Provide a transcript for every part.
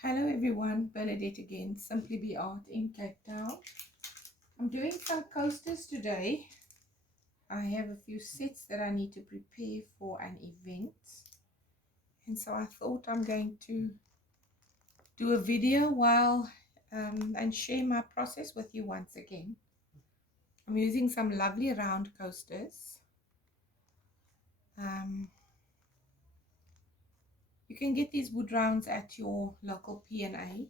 Hello everyone, Bernadette again, Simply Be Art in Cape Town. I'm doing some coasters today. I have a few sets that I need to prepare for an event. And so I thought I'm going to do a video and share my process with you once again. I'm using some lovely round coasters. You can get these wood rounds at your local P&A.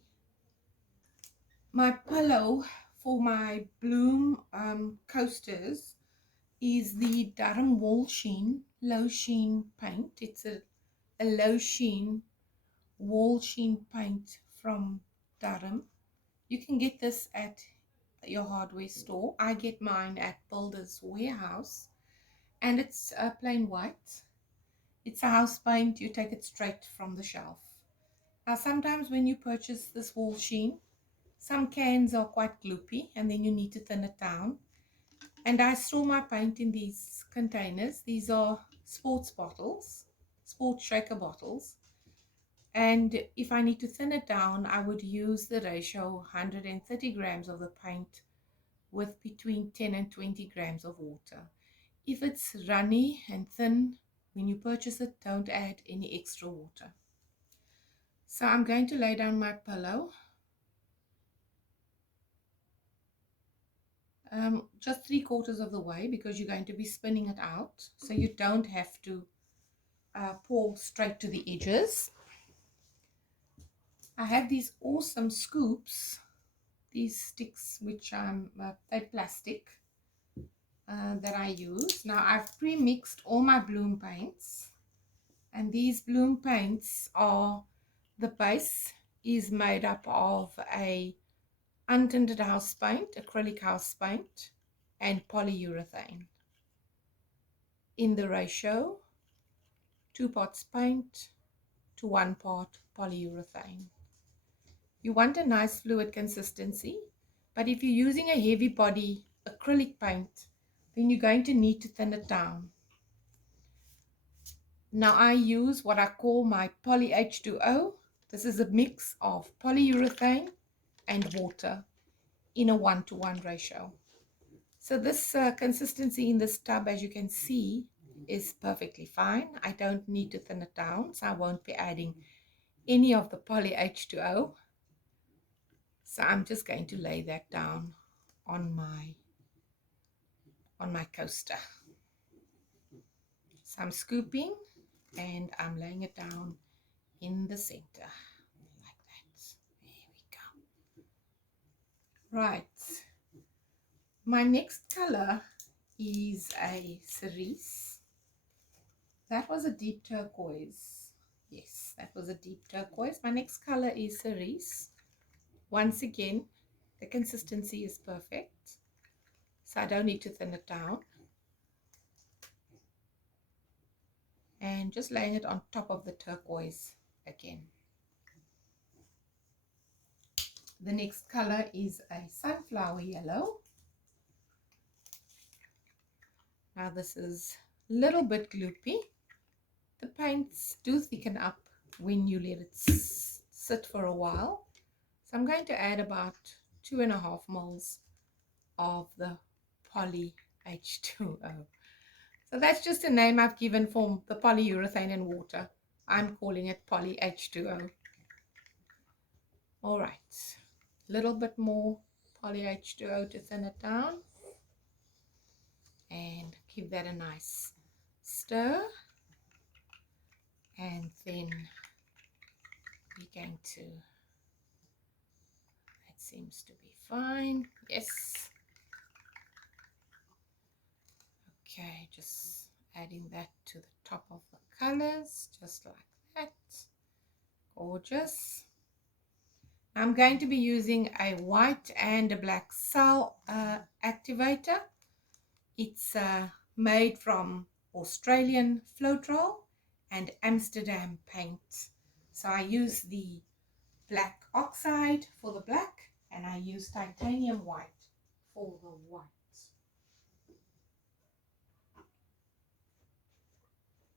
My pillow for my bloom coasters is the Durham Wall Sheen Low Sheen paint. It's a low sheen wall sheen paint from Durham. You can get this at your hardware store. I get mine at Builder's Warehouse, and it's plain white. It's a house paint. You take it straight from the shelf. Now sometimes when you purchase this wall sheen, some cans are quite gloopy and then you need to thin it down. And I store my paint in these containers. These are sports bottles, sports shaker bottles. And if I need to thin it down, I would use the ratio 130 grams of the paint with between 10 and 20 grams of water. If it's runny and thin, when you purchase it, don't add any extra water. So I'm going to lay down my pillow. Just 3/4 of the way, because you're going to be spinning it out, so you don't have to pour straight to the edges. I have these awesome scoops, these sticks, which they're plastic, that I use. Now I've pre-mixed all my bloom paints, and these bloom paints are, the base is made up of a untinted house paint, acrylic house paint, and polyurethane in the ratio 2 parts paint to 1 part polyurethane. You want a nice fluid consistency, but if you're using a heavy body acrylic paint, then you're going to need to thin it down. Now I use what I call my poly H2O. This is a mix of polyurethane and water in a 1-to-1 ratio. So this consistency in this tub, as you can see, is perfectly fine. I don't need to thin it down, so I won't be adding any of the poly H2O. So I'm just going to lay that down on my coaster. So I'm scooping and I'm laying it down in the center like that. There we go. Right. My next color is a cerise. That was a deep turquoise. Yes, that was a deep turquoise. My next color is cerise. Once again, the consistency is perfect, so I don't need to thin it down. And just laying it on top of the turquoise again. The next color is a sunflower yellow. Now this is a little bit gloopy. The paints do thicken up when you let it sit for a while. So I'm going to add about 2.5 mils of the poly H2O. So that's just a name I've given for the polyurethane and water. I'm calling it poly H2O. All right, a little bit more poly H2O to thin it down. And give that a nice stir. And then we're going to, that seems to be fine. Yes. Okay, just adding that to the top of the colors, just like that. Gorgeous. I'm going to be using a white and a black cell activator. It's made from Australian Floetrol and Amsterdam paint. So I use the black oxide for the black, and I use titanium white for the white.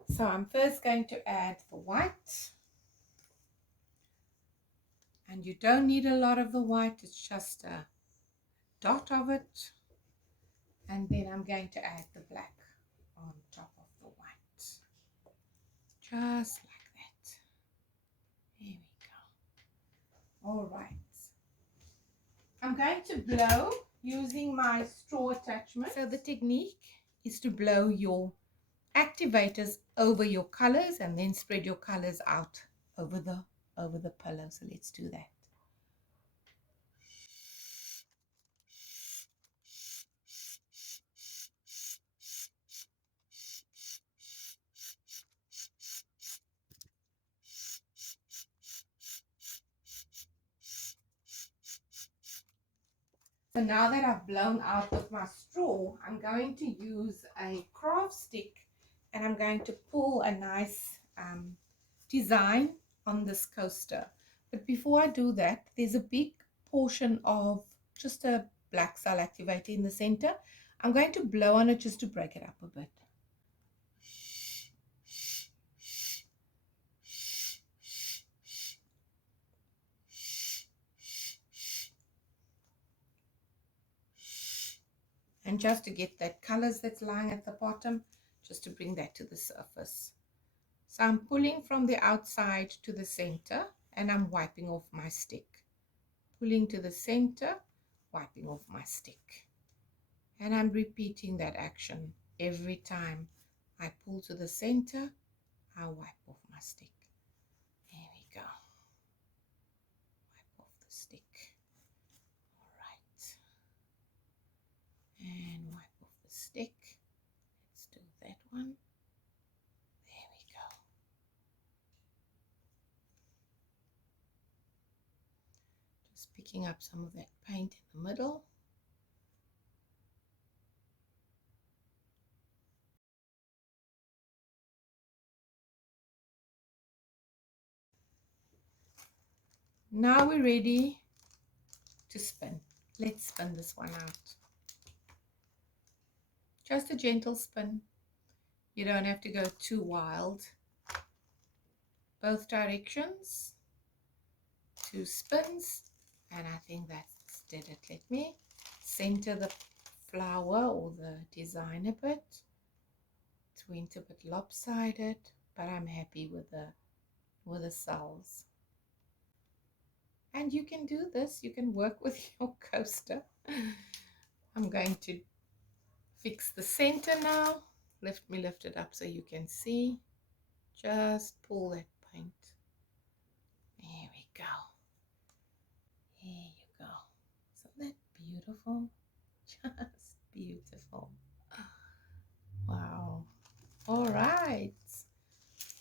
So I'm first going to add the white. And you don't need a lot of the white, it's just a dot of it. And then I'm going to add the black on top of the white. Just like that. There we go. All right. I'm going to blow using my straw attachment. So the technique is to blow your activators over your colors and then spread your colors out over the pillow. So let's do that. So now that I've blown out with my straw, I'm going to use a craft stick and I'm going to pull a nice design on this coaster. But before I do that, there's a big portion of just a black cell activator in the center. I'm going to blow on it just to break it up a bit. And just to get that colors that's lying at the bottom, just to bring that to the surface. So I'm pulling from the outside to the center and I'm wiping off my stick. Pulling to the center, wiping off my stick. And I'm repeating that action every time I pull to the center, I wipe off my stick. There we go. Wipe off the stick. All right. And wipe off the stick. Let's do that one. There we go. Just picking up some of that paint in the middle. Now we're ready to spin. Let's spin this one out. Just a gentle spin. You don't have to go too wild. Both directions. 2 spins. And I think that did it. Let me center the flower or the design a bit. It went a bit lopsided, but I'm happy with the cells. And you can do this. You can work with your coaster. I'm going to fix the center now. Lift it up so you can see. Just pull that paint. There we go. There you go. Isn't that beautiful? Just beautiful. Wow. All right.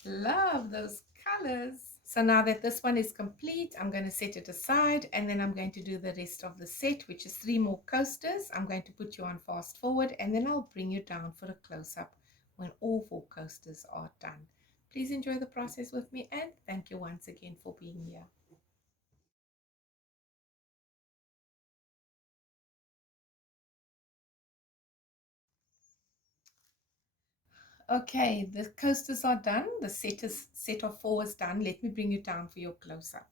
Love those colors. So now that this one is complete, I'm going to set it aside and then I'm going to do the rest of the set, which is 3 more coasters. I'm going to put you on fast forward and then I'll bring you down for a close-up when all 4 coasters are done. Please enjoy the process with me and thank you once again for being here. Okay, the coasters are done. The set of 4 is done. Let me bring you down for your close-up.